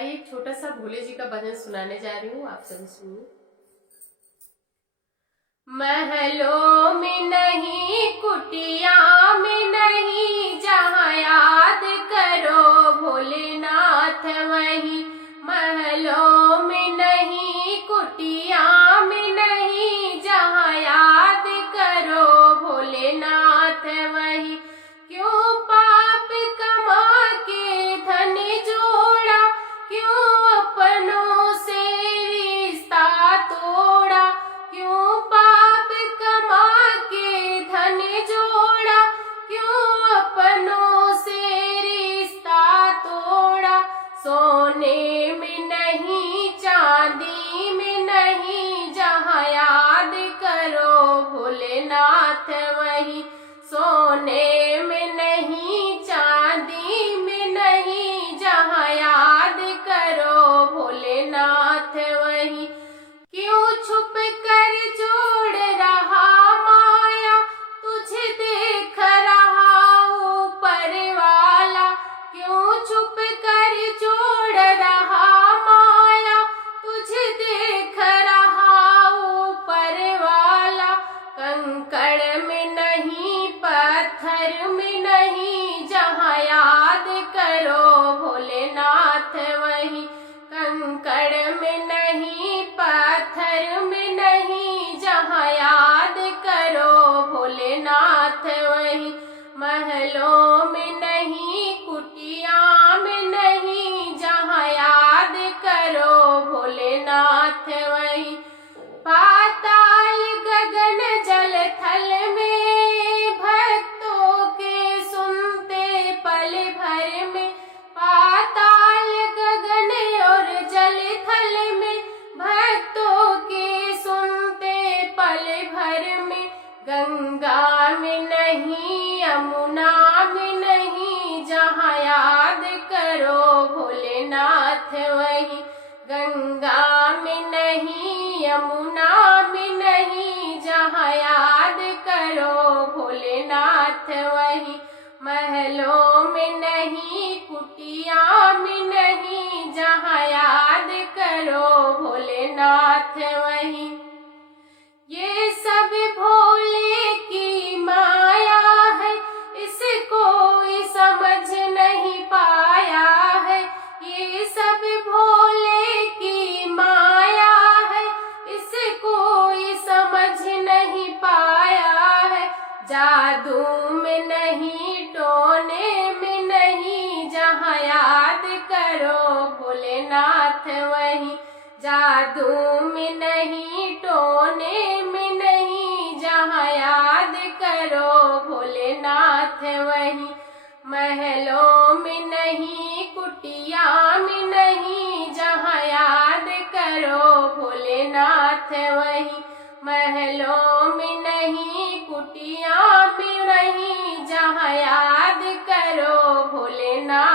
आइए एक छोटा सा भोले जी का भजन सुनाने जा रही हूँ, आप सभी सुनिए। महलों में नहीं, कुटिया में नहीं, जहाँ याद करो भोलेनाथ वहीं। महलों में नहीं, कुटिया में नहीं, जहाँ याद करो भोलेनाथ वहीं। क्यों पाप कमा के धन जोड़ा, क्यों अपनों से रिश्ता तोड़ा। क्यों पाप कमा के धन जोड़ा, क्यों अपनों से रिश्ता तोड़ा। सोने में नहीं, चांदी में नहीं, जहाँ याद करो भोलेनाथ वहीं। सोने में नहीं, चांदी में नहीं, जहाँ याद करो भोलेनाथ वहीं। क्यों छुप कर जोड़ रहा माया, तुझे देख रहा ऊपर वाला। क्यों छुप कर जोड़ रहा माया, तुझे देख रहा ऊपर वाला। कंकड़ में नहीं, पत्थर में नहीं, जहाँ याद करो भोलेनाथ वहीं। कंकड़ में नहीं, पत्थर में नहीं, जहाँ याद करो भोलेनाथ वहीं। महलों में नहीं, कुटिया में नहीं, जहाँ याद करो भोलेनाथ वहीं। पाताल गगन जल थल में, भक्तों के सुनते पल भर में। पाताल गगन और जल थल में, भक्तों के सुनते पल भर में। गंगा में नहीं, यमुना में नहीं, जहाँ याद करो भोलेनाथ वहीं। गंगा में नहीं, यमुना में नहीं, जहाँ याद करो भोलेनाथ वहीं। महलों में नहीं, कुटिया में नहीं, जहाँ याद करो भोलेनाथ वहीं। ये सब भोले की माया है, इसे कोई समझ नहीं पाया है। ये सब भोले की माया है, इसे कोई समझ नहीं पाया है। जादू में नहीं, टोने में नहीं, जहाँ याद करो भोलेनाथ वहीं। जादू में नहीं, टोने में नहीं, जहाँ याद करो भोलेनाथ वहीं। महलों में नहीं, कुटिया में नहीं, जहाँ याद करो भोलेनाथ वहीं। महलों में नहीं, कुटिया में नहीं, जहाँ याद करो भोलेनाथ।